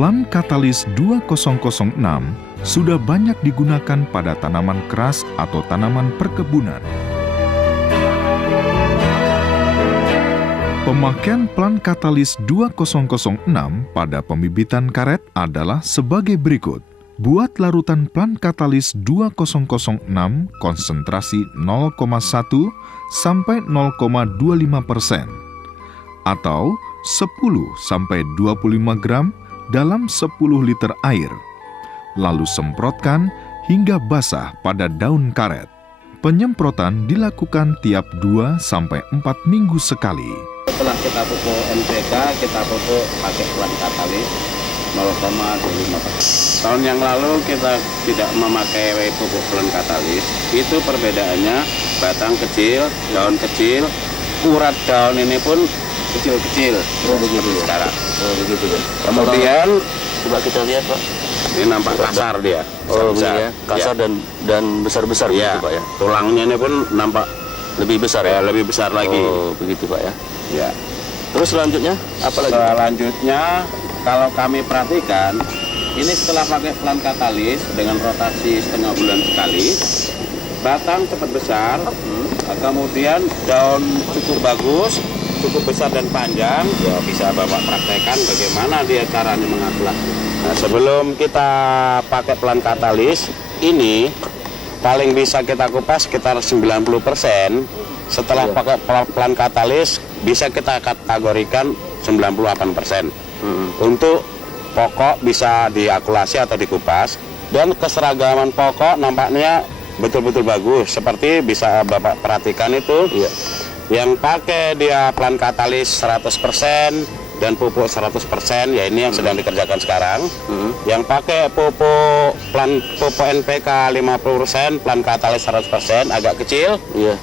Plant Catalyst 2006 sudah banyak digunakan pada tanaman keras atau tanaman perkebunan. Pemakaian Plant Catalyst 2006 pada pembibitan karet adalah sebagai berikut. Buat larutan Plant Catalyst 2006 konsentrasi 0,1 sampai 0,25% atau 10 sampai 25 gram dalam 10 liter air. Lalu semprotkan hingga basah pada daun karet. Penyemprotan dilakukan tiap 2 sampai 4 minggu sekali. Setelah kita pupuk NPK, kita pupuk pakai Plant Catalyst 0,25%. Tahun yang lalu kita tidak memakai pupuk Plant Catalyst. Itu perbedaannya batang kecil, daun kecil, urat daun ini pun kecil-kecil. Begitu sekarang. Begitu ya. Kemudian coba kita lihat, Pak. ini nampak kasar dia. Besar ya. Kasar ya. dan besar-besar Ya. begitu, Pak ya. Tulangnya ini pun nampak Lebih besar ya. lebih besar lagi. Oh, begitu, Pak ya. Ya. Terus selanjutnya apa lagi? Selanjutnya kalau kami perhatikan ini setelah pakai Plant Catalyst dengan rotasi setengah bulan sekali, batang cepat besar, kemudian daun cukup bagus, cukup besar dan panjang. Ya, bisa Bapak praktekkan bagaimana dia caranya mengakulasi. Nah, sebelum kita pakai Plant Catalyst ini paling bisa kita kupas sekitar 90%. Setelah pakai Plant Catalyst bisa kita kategorikan 98%. Untuk pokok bisa diakulasi atau dikupas, dan keseragaman pokok nampaknya betul-betul bagus. Seperti bisa Bapak perhatikan itu, yang pakai dia Plant Catalyst 100% dan pupuk 100%, ya ini yang sedang dikerjakan sekarang. Yang pakai pupuk NPK 50%, Plant Catalyst 100% agak kecil.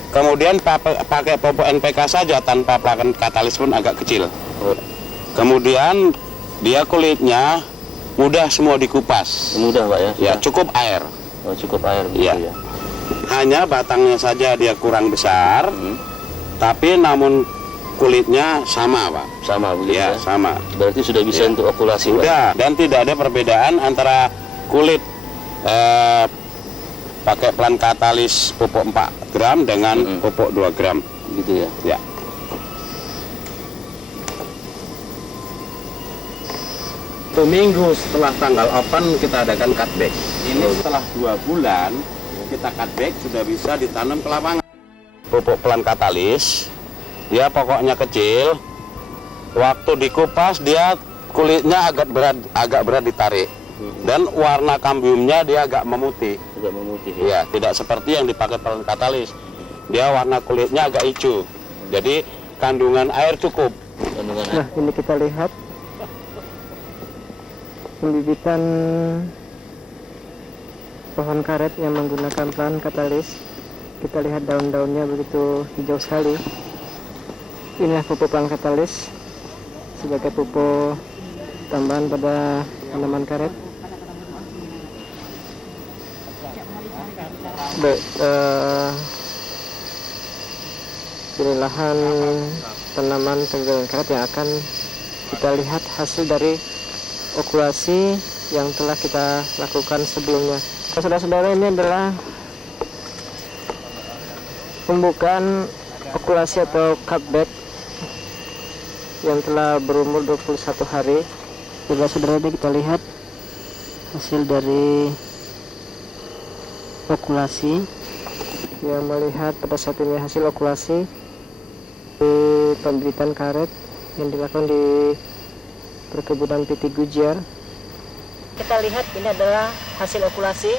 Kemudian pakai pupuk NPK saja tanpa Plant Catalyst pun agak kecil. Kemudian dia kulitnya mudah semua dikupas. Mudah, Pak ya. Ya, cukup air. Oh, cukup air begitu ya. Hanya batangnya saja dia kurang besar, tapi namun kulitnya sama, Pak. Sama begitu ya. Sama. Berarti sudah bisa untuk okulasi, Pak. Sudah, dan tidak ada perbedaan antara kulit pakai Plant Catalyst pupuk 4 gram dengan pupuk 2 gram. Gitu ya. Ya. Satu minggu setelah tanggal open kita adakan cutback. Ini setelah 2 bulan kita cutback sudah bisa ditanam ke lapangan. Pupuk Plant Catalyst, dia pokoknya kecil. Waktu dikupas dia kulitnya agak berat ditarik. Dan warna kambiumnya dia agak memutih. Agak memutih. Ya, tidak seperti yang dipakai Plant Catalyst. Dia warna kulitnya agak hijau. Jadi kandungan air cukup. Nah, ini kita lihat pembibitan pohon karet yang menggunakan Plant Catalyst. Kita lihat daun-daunnya begitu hijau sekali. Inilah pupuk Plant Catalyst sebagai pupuk tambahan pada tanaman karet. Ini lahan tanaman penggilingan karet yang akan kita lihat hasil dari okulasi yang telah kita lakukan sebelumnya. Saudara-saudara, ini adalah pembukaan okulasi atau cutback yang telah berumur 21 hari. Saudara-saudara, ini kita lihat hasil dari okulasi. Yang melihat pada saat ini hasil okulasi di pembibitan karet yang dilakukan di perkebunan PT Gujar. Kita lihat ini adalah hasil okulasi.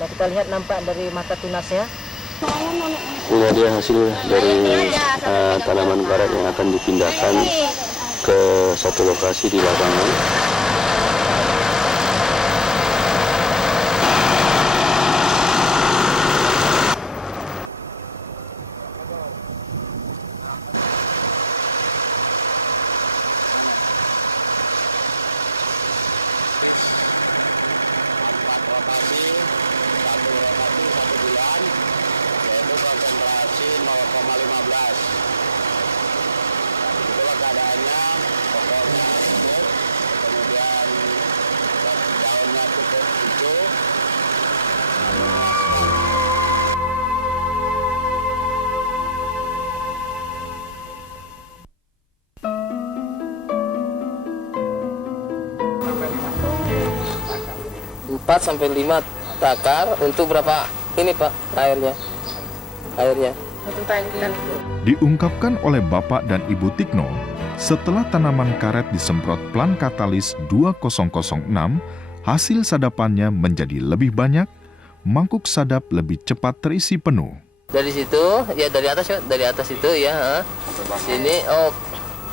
Nah, kita lihat nampak dari mata tunasnya. Ini dia hasil dari tanaman karet yang akan dipindahkan ke satu lokasi di lapangan. Rotasi, satu bulan, yaitu konsentrasi 0,15. Itulah keadaannya, pokoknya cukup, kemudian hijau, memuaskan. Empat sampai 5 takar untuk berapa ini Pak airnya? Diungkapkan oleh Bapak dan Ibu Tikno, setelah tanaman karet disemprot plant katalis 2006, hasil sadapannya menjadi lebih banyak, mangkuk sadap lebih cepat terisi penuh. Dari situ, ya dari atas itu ya. Sini, oh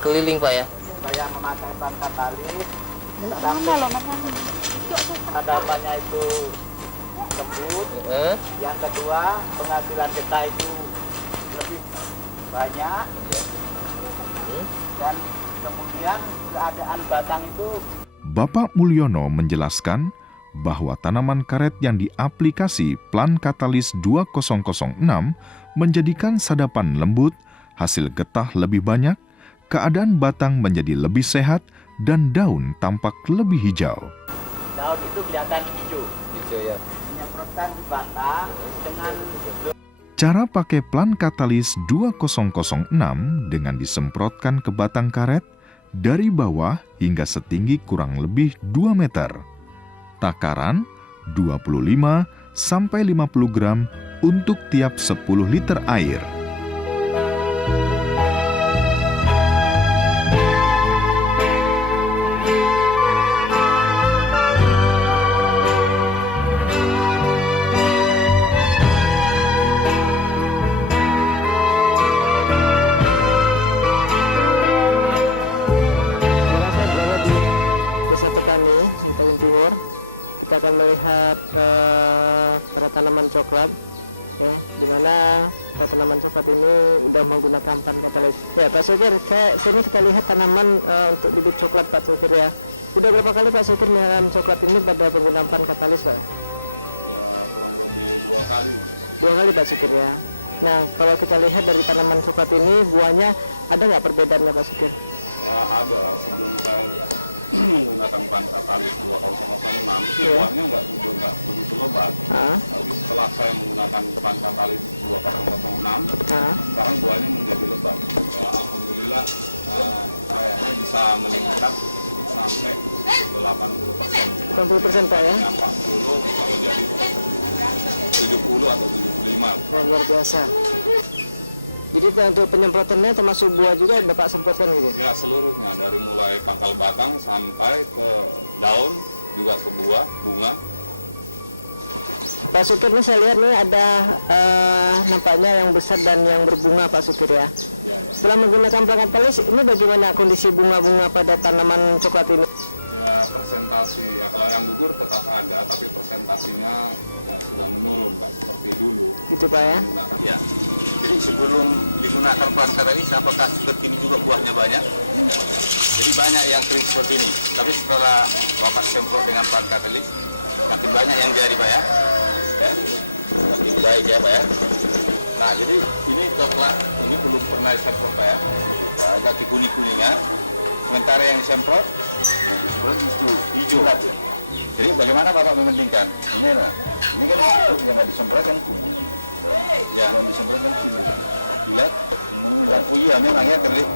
keliling Pak ya. Saya memakai plant katalis, sadapannya itu lembut. Yang kedua, penghasilan kita itu lebih banyak. Dan kemudian keadaan batang itu. Bapak Mulyono menjelaskan bahwa tanaman karet yang diaplikasi plant katalis 2006 menjadikan sadapan lembut, hasil getah lebih banyak, keadaan batang menjadi lebih sehat, dan daun tampak lebih hijau. Daun itu kelihatan hijau. Ya. Menyemprotkan di batang dengan Cara pakai plant katalis 2006 dengan disemprotkan ke batang karet dari bawah hingga setinggi kurang lebih 2 meter. Takaran 25 sampai 50 gram untuk tiap 10 liter air. Desa Petani di Tajam Timur, kita akan melihat para tanaman coklat, ya, di mana para tanaman coklat ini sudah menggunakan plant katalis. Ya, Pak Sukir, sini kita lihat tanaman untuk bibit coklat, Pak Sukir ya. Sudah berapa kali Pak Sukir menanam coklat ini pada penggunaan plant katalis, Pak? ya kurang lebih 2 kali. 2 kali Pak Sukir ya. Nah, kalau kita lihat dari tanaman coklat ini, buahnya ada nggak perbedaannya Pak Sukir? Ya ada, sebelum saya menggunakan plant katalis 2006 Iya. buahnya nggak begitu lebat. Tapi setelah saya menggunakan plant katalis 2006, sekarang buahnya menjadi lebat. Ya, alhamdulillah kayaknya bisa meningkat sampai 80%. 80% Pak ya? Yang 40 bisa menjadi 70 atau 75. Wah, luar biasa. Jadi untuk penyemprotannya termasuk buah juga Bapak semprotkan gitu? Ya seluruhnya, dari mulai pangkal batang sampai ke daun, juga ke buah, bunga. Pak Sukir, ini saya lihat nih ada nampaknya yang besar dan yang berbunga Pak Sukir ya. Setelah menggunakan plant katalis, ini bagaimana kondisi bunga-bunga pada tanaman coklat ini? Ya presentasi, ya kalau yang gugur tetap ada, tapi presentasinya ya, sudah menurun, nggak seperti dulu. Gitu Pak ya? Menggunakan. Ya, jadi sebelum digunakan plant katalis, apakah seperti ini juga buahnya banyak? Jadi banyak yang kering seperti ini. Tapi setelah Bapak semprot dengan plant katalis, makin banyak yang jadi Pak ya. Makin baik ya Pak ya. Nah, jadi ini coklat, ini belum pernah disemprot Pak ya. Agak kuning-kuningan. Sementara yang disemprot hijau. Jadi bagaimana Bapak membandingkan? Ini kan yang nggak disemprot kan kuning. Ya, yang disemprot kan kuning. Dilihat, oh iya memang ya terlihat.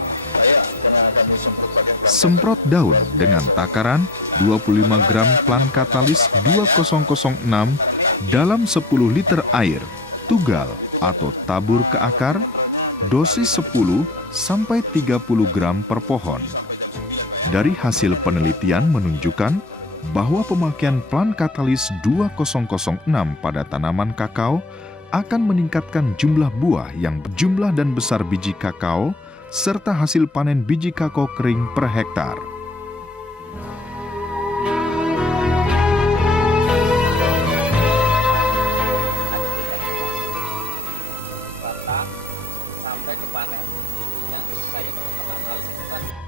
Karena kami semprot pakai plant Semprot katalis, daun luar dengan biasa. takaran Nah, 25 bagaimana gram cara plant menyemprotnya, katalis berapa banyak? 2006 dalam 10 liter air, tugal atau tabur ke akar, dosis 10 sampai 30 gram per pohon. 7 sampai jam 9 Pak ya. Dari hasil penelitian menunjukkan bahwa pemakaian plant katalis 2006 pada tanaman kakao akan meningkatkan jumlah buah yang berjumlah dan besar biji kakao serta hasil panen biji kakao kering per hektar.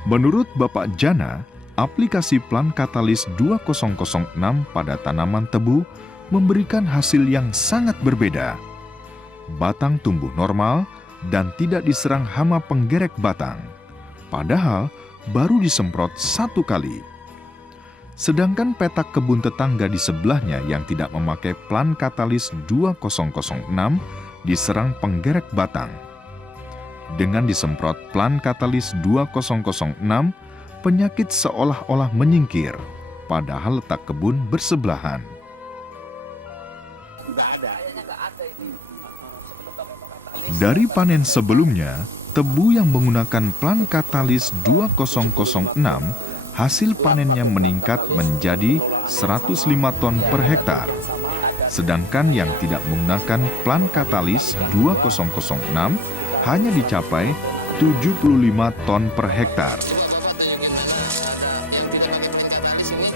Menurut Bapak Jana, aplikasi plant katalis 2006 pada tanaman tebu memberikan hasil yang sangat berbeda. Batang tumbuh normal dan tidak diserang hama penggerek batang. Padahal baru disemprot 1 kali. Sedangkan petak kebun tetangga di sebelahnya yang tidak memakai plan katalis 2006 diserang penggerek batang. Dengan disemprot plan katalis 2006, penyakit seolah-olah menyingkir, padahal letak kebun bersebelahan. Nggak ada. Dari panen sebelumnya, tebu yang menggunakan plan katalis 2006 hasil panennya meningkat menjadi 105 ton per hektar. Sedangkan yang tidak menggunakan plan katalis 2006 hanya dicapai 75 ton per hektar. Coba Bapak tunjukin mana ada yang tidak pakai plan katalis ini.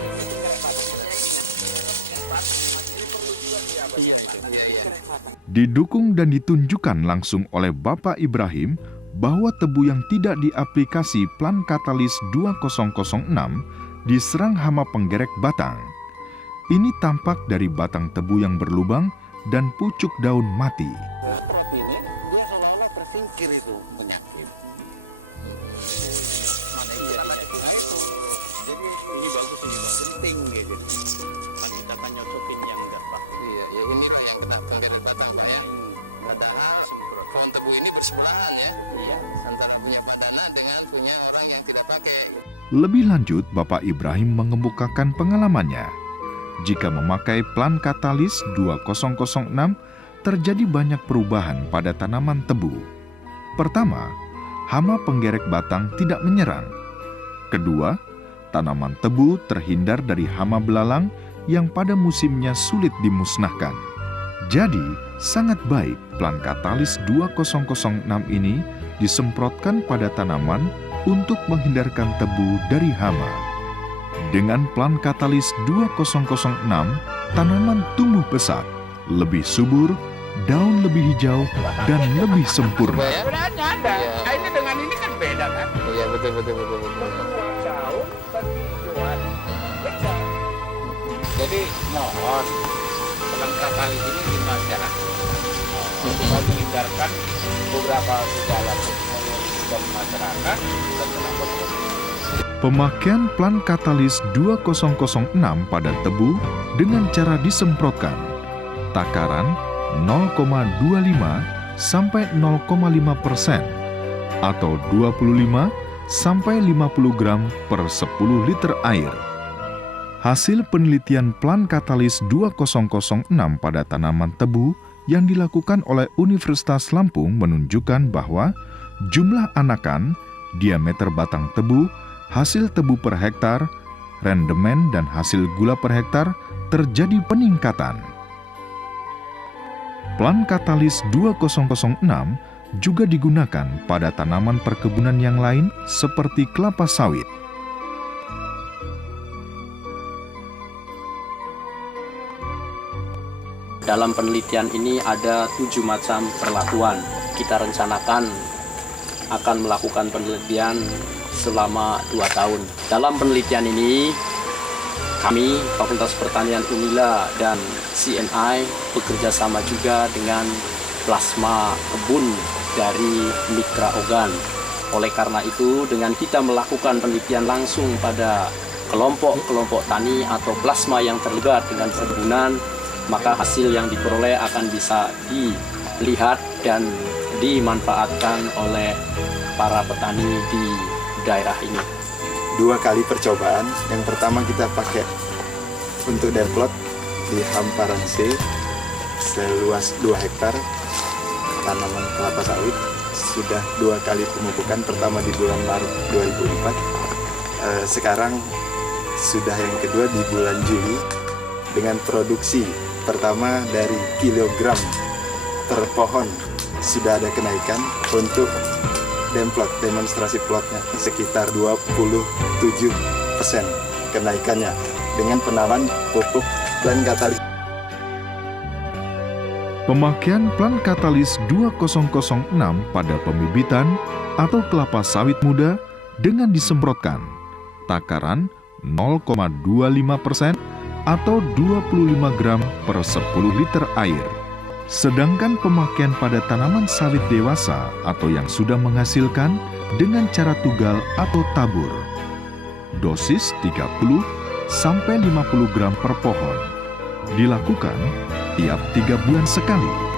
Iya itu. Iya. Didukung dan ditunjukkan langsung oleh Bapak Ibrahim bahwa tebu yang tidak diaplikasi plan katalis 2006 diserang hama penggerek batang. Ini tampak dari batang tebu yang berlubang dan pucuk daun mati. Semprot ini dia seolah-olah tersingkir itu penyakit. Nah itu. Jadi ini bagus, penting dia jadi. Kan kita kan nyocokin yang enggak Pak. Iya, ya inilah yang kena penggerek batang Pak ya. Padahal pohon tebu ini bersebelahan ya. Iya. Antara punya Pak Dana dengan punya orang yang tidak pakai. Lebih lanjut, Bapak Ibrahim mengemukakan pengalamannya. Jika memakai plan katalis 2006, terjadi banyak perubahan pada tanaman tebu. Pertama, hama penggerek batang tidak menyerang. Kedua, tanaman tebu terhindar dari hama belalang yang pada musimnya sulit dimusnahkan. Jadi, sangat baik plan katalis 2006 ini disemprotkan pada tanaman untuk menghindarkan tebu dari hama. Dengan plan katalis 2006, tanaman tumbuh pesat, lebih subur, daun lebih hijau, dan lebih sempurna. Bedanya ada. Ini dengan ini kan beda kan? Iya, betul. Jauh perbedaan. Jadi mohon plan katalis ini di masyarakat untuk menghindarkan beberapa gejala dari masyarakat dan Pemakaian plan katalis 2006 pada tebu dengan cara disemprotkan. Takaran 0,25 sampai 0,5% atau 25 sampai 50 gram per 10 liter air. Hasil penelitian plan katalis 2006 pada tanaman tebu yang dilakukan oleh Universitas Lampung menunjukkan bahwa jumlah anakan, diameter batang tebu, hasil tebu per hektar, rendemen dan hasil gula per hektar terjadi peningkatan. Plan katalis 2006 juga digunakan pada tanaman perkebunan yang lain seperti kelapa sawit. Dalam penelitian ini ada 7 macam perlakuan. Kita rencanakan akan melakukan penelitian selama 2 tahun. Dalam penelitian ini, kami, Fakultas Pertanian Unila dan CNI bekerja sama juga dengan plasma kebun dari Mitra Ogan. Oleh karena itu, dengan kita melakukan penelitian langsung pada kelompok-kelompok tani atau plasma yang terlibat dengan perkebunan, maka hasil yang diperoleh akan bisa dilihat dan dimanfaatkan oleh para petani di daerah ini. 2 kali percobaan. Yang pertama kita pakai untuk demplot di hamparan C seluas 2 hektar tanaman kelapa sawit. Sudah 2 kali pemupukan, pertama di bulan Maret 2004. Sekarang sudah yang kedua di bulan Juli dengan produksi pertama dari kilogram per pohon sudah ada kenaikan. Untuk demplot, demonstrasi plotnya sekitar 27% kenaikannya dengan penamaan pupuk plan katalis. Pemakaian plan katalis 2006 pada pembibitan atau kelapa sawit muda dengan disemprotkan. Takaran 0,25% atau 25 gram per 10 liter air. Sedangkan pemakaian pada tanaman sawit dewasa atau yang sudah menghasilkan dengan cara tugal atau tabur. Dosis 30 sampai 50 gram per pohon. Dilakukan tiap 3 bulan sekali.